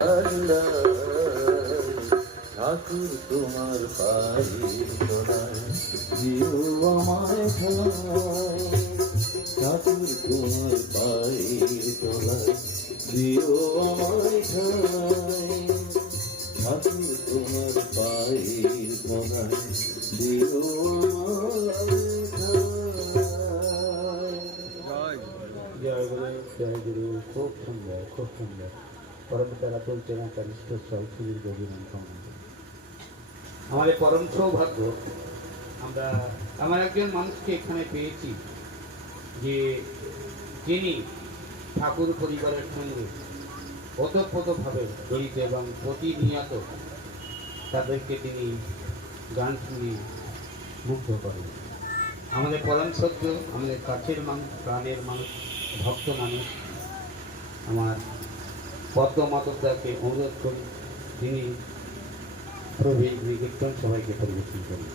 আল্লাহ ঠাকুর তোমার পায়ে তোলায় দিও আমায় ঠাই, ঠাকুর তোমার পায়ে তোলায় দিও আমায় ঠাই, ঠাকুর তোমার পায়ে তোলায় দিও আমায় ঠাই। জয় গুরু, জয় গুরু। খুব সুন্দর, খুব সুন্দর। পরম তারা চলছে না তার স্থল সুদীর্ঘ জীবন কামনা করি। আমাদের পরম সৌভাগ্য, আমার একজন মানুষকে এখানে পেয়েছি যে যিনি ঠাকুর পরিবারের সঙ্গে ওতপ্রোতভাবে জড়িত এবং প্রতিনিয়ত তাদেরকে তিনি গান শুনে মুগ্ধ করেন। আমাদের পরম সত্য, আমাদের কাছের মানুষ, প্রাণের মানুষ, ভক্ত মানুষ, আমার পদ্মমাতাকে অনুরোধ করি তিনি প্রভৃতি কীর্তন সবাইকে পরিবেশন করেন।